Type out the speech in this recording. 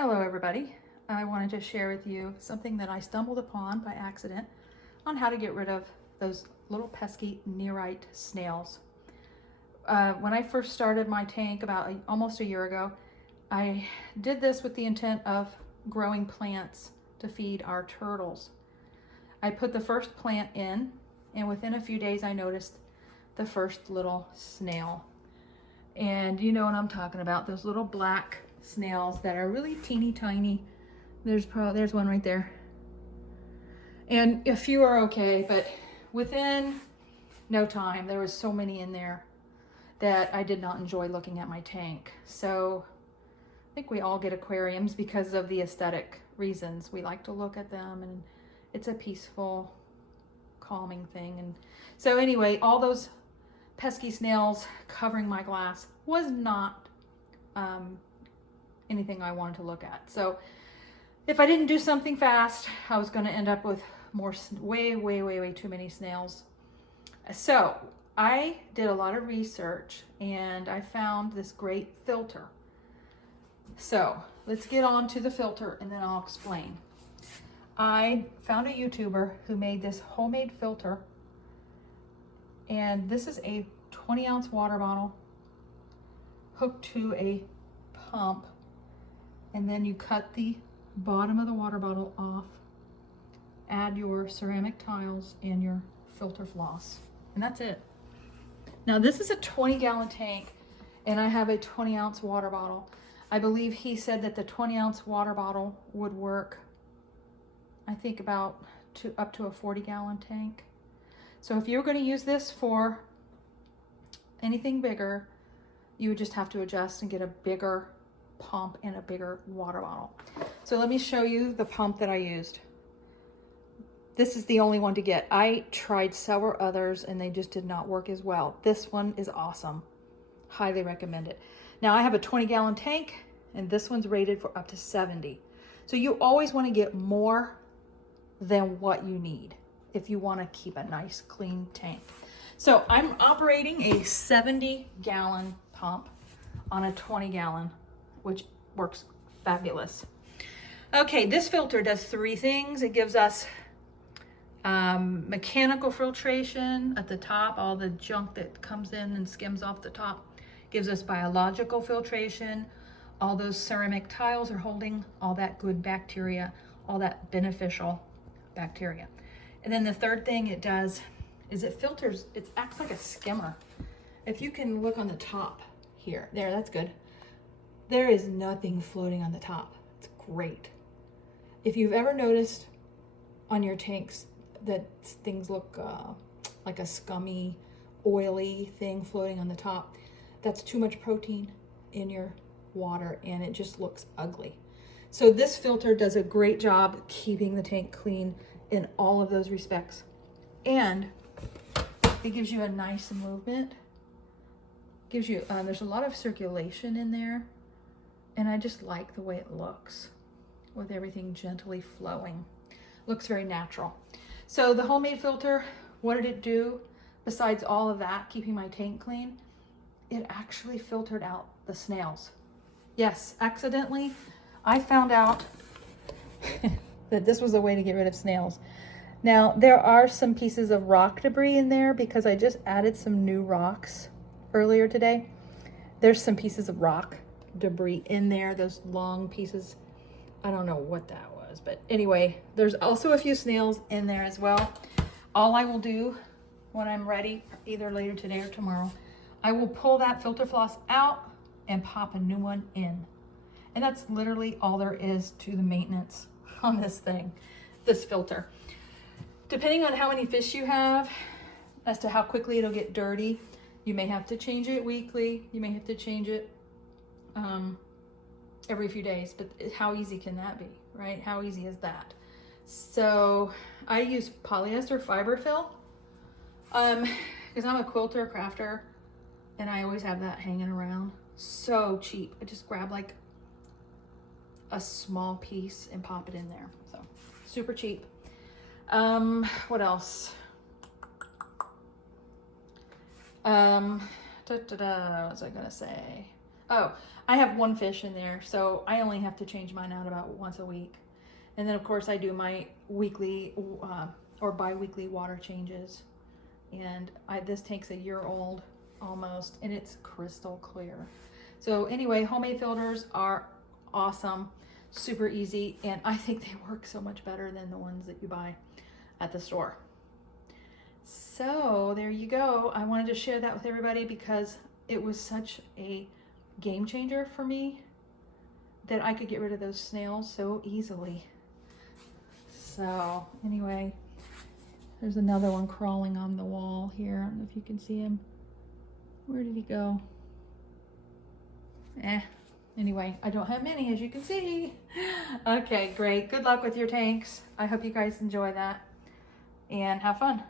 Hello everybody. I wanted to share with you something that I stumbled upon by accident on how to get rid of those little pesky Nerite snails. When I first started my tank about almost a year ago, I did this with the intent of growing plants to feed our turtles. I put the first plant in, and within a few days I noticed the first little snail. And you know what I'm talking about, those little black snails that are really teeny tiny. There's one right there. And a few are okay, but within no time, there was so many in there that I did not enjoy looking at my tank. So I think we all get aquariums because of the aesthetic reasons. We like to look at them, and it's a peaceful, calming thing. And so anyway, all those pesky snails covering my glass was not anything I wanted to look at. So if I didn't do something fast, I was going to end up with more, way too many snails. So I did a lot of research and I found this great filter. So let's get on to the filter and then I'll explain. I found a YouTuber who made this homemade filter, and this is a 20-ounce water bottle hooked to a pump, and then you cut the bottom of the water bottle off, add your ceramic tiles and your filter floss, and that's it. Now this is a 20-gallon tank and I have a 20-ounce water bottle. I believe he said that the 20-ounce water bottle would work, I think, about up to a 40-gallon tank. So if you're going to use this for anything bigger, you would just have to adjust and get a bigger pump and a bigger water bottle. So let me show you the pump that I used. This is the only one to get. I tried several others and they just did not work as well. This one is awesome. Highly recommend it. Now I have a 20-gallon tank and this one's rated for up to 70. So you always want to get more than what you need if you want to keep a nice clean tank. So I'm operating a 70-gallon pump on a 20-gallon, which works fabulous. Okay, this filter does three things. It gives us mechanical filtration at the top, all the junk that comes in and skims off the top. Gives us biological filtration. All those ceramic tiles are holding all that good bacteria, all that beneficial bacteria. And then the third thing it does is it filters, it acts like a skimmer. If you can look on the top here, there, that's good. There is nothing floating on the top. It's great. If you've ever noticed on your tanks that things look like a scummy, oily thing floating on the top, that's too much protein in your water and it just looks ugly. So this filter does a great job keeping the tank clean in all of those respects. And it gives you a nice movement. Gives you, there's a lot of circulation in there. And I just like the way it looks with everything gently flowing. Looks very natural. So the homemade filter, what did it do besides all of that, keeping my tank clean? It actually filtered out the snails. Yes, accidentally, I found out that this was a way to get rid of snails. Now, there are some pieces of rock debris in there because I just added some new rocks earlier today. There's some pieces of rock debris in there, those long pieces. I don't know what that was, but anyway, there's also a few snails in there as well. All I will do when I'm ready, either later today or tomorrow, I will pull that filter floss out and pop a new one in. And that's literally all there is to the maintenance on this thing, this filter. Depending on how many fish you have, as to how quickly it'll get dirty, you may have to change it weekly. You may have to change it every few days, but how easy can that be, right? How easy is that? So I use polyester fiber fill because I'm a quilter, crafter, and I always have that hanging around. So cheap. I just grab like a small piece and pop it in there. So super cheap. What else? What was I gonna say? Oh, I have one fish in there, so I only have to change mine out about once a week. And then of course I do my weekly or bi-weekly water changes. And this tank's a year old almost, and it's crystal clear. So anyway, homemade filters are awesome, super easy, and I think they work so much better than the ones that you buy at the store. So there you go. I wanted to share that with everybody because it was such a game changer for me that I could get rid of those snails so easily. So anyway, there's another one crawling on the wall here. I don't know if you can see him. Where did he go? Anyway, I don't have many, as you can see. Okay, great. Good luck with your tanks. I hope you guys enjoy that and have fun.